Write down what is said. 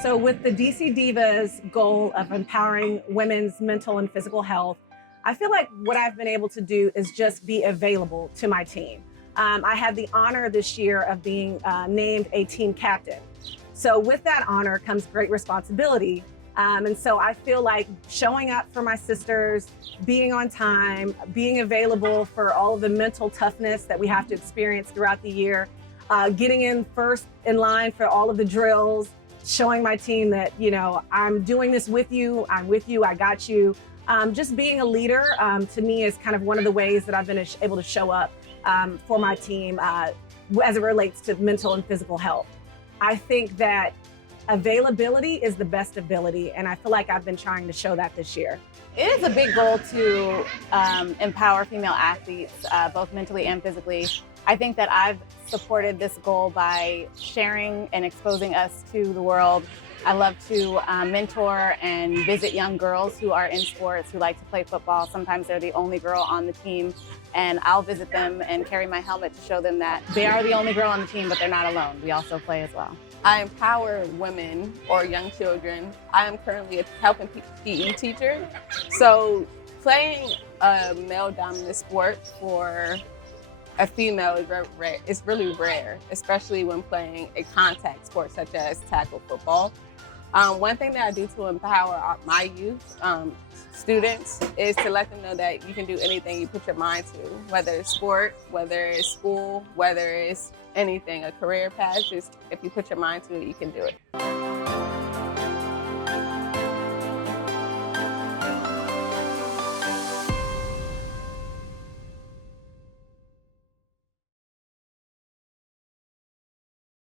So, with the DC Divas goal of empowering women's mental and physical health, I feel like what I've been able to do is just be available to my team. I had the honor this year of being named a team captain. So, with that honor comes great responsibility. And so I feel like showing up for my sisters, being on time, being available for all of the mental toughness that we have to experience throughout the year, getting in first in line for all of the drills, showing my team that, I'm doing this with you, I'm with you, I got you. Just being a leader to me is kind of one of the ways that I've been able to show up for my team as it relates to mental and physical health. I think that availability is the best ability, and I feel like I've been trying to show that this year. It is a big goal to empower female athletes, both mentally and physically. I think that I've supported this goal by sharing and exposing us to the world. I love to mentor and visit young girls who are in sports, who like to play football. Sometimes they're the only girl on the team, and I'll visit them and carry my helmet to show them that they are the only girl on the team, but they're not alone. We also play as well. I empower women or young children. I am currently a health and PE teacher. So playing a male-dominant sport for a female is very rare. It's really rare, especially when playing a contact sport such as tackle football. One thing that I do to empower my youth, students, is to let them know that you can do anything you put your mind to, whether it's sport, whether it's school, whether it's anything, a career path. Just if you put your mind to it, you can do it.